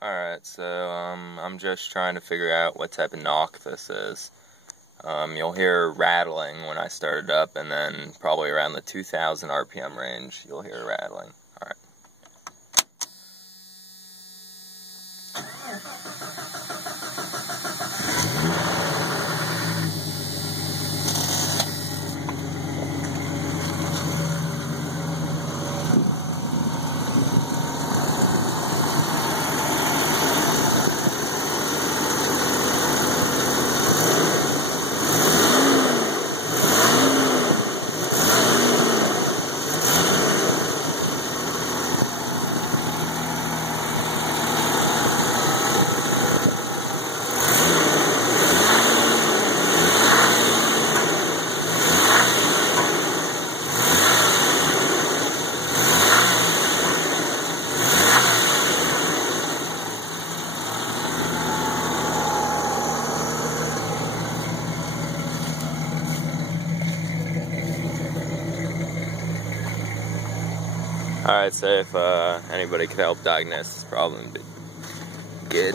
Alright, so I'm just trying to figure out what type of knock this is. You'll hear rattling when I start it up, and then probably around the 2000 RPM range, you'll hear rattling. Alright. Alright, so if anybody could help diagnose this problem, it'd be good.